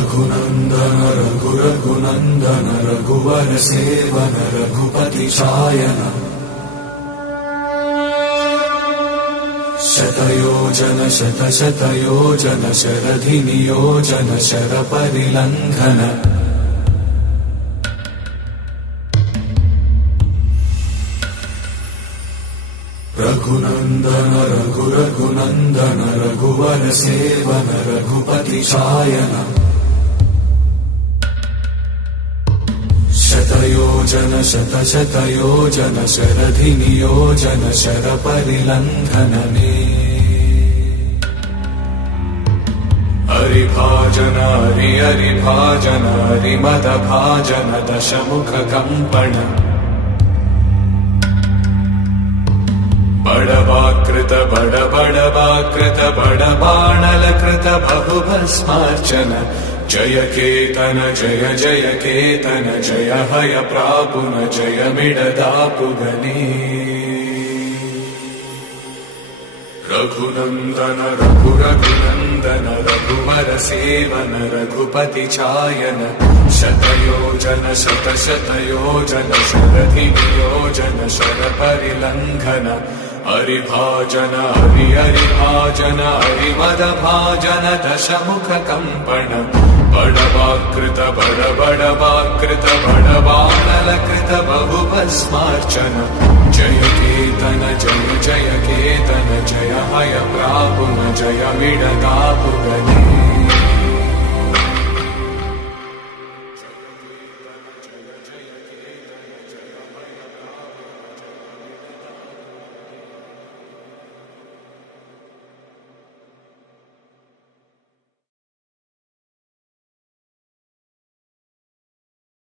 रघुनन्दन रघुरघुनन्दन रघुवर सेवन रघुपति चायन शतयोजन शतशतयोजन शरधि नियोजन शरपरिलङ्घन रघुनन्दन रघुरघुनन्दन रघुवर सेवन रघुपति चायन शतयोजन शतशतयोजन शरधि नियोजन शरपरिलङ्घनने हरिभाजन हरिभाजन हरिमदभाजन दशमुख कम्पण बड़वाकृत बड़वाकृत बड़बाणलकृत बहुभस्मार्चन जय केतन जय जय केतन जय हय प्रापुन जय मिडदापुगने रघुनन्दन रघुरघुनन्दन रघुवर सेवन रघुपति चायन शतयोजन शतशतयोजन शरधि नियोजन शरपरिलङ्घन हरिभाजन हरिभाजन हरिमदभाजन दशमुख कम्पण बड़वाकृत बड़वाकृत बड़बाणलकृत बहुभस्मार्चन जय केतन जय जय केतन जय हय प्रापुन जय मिडदापुगने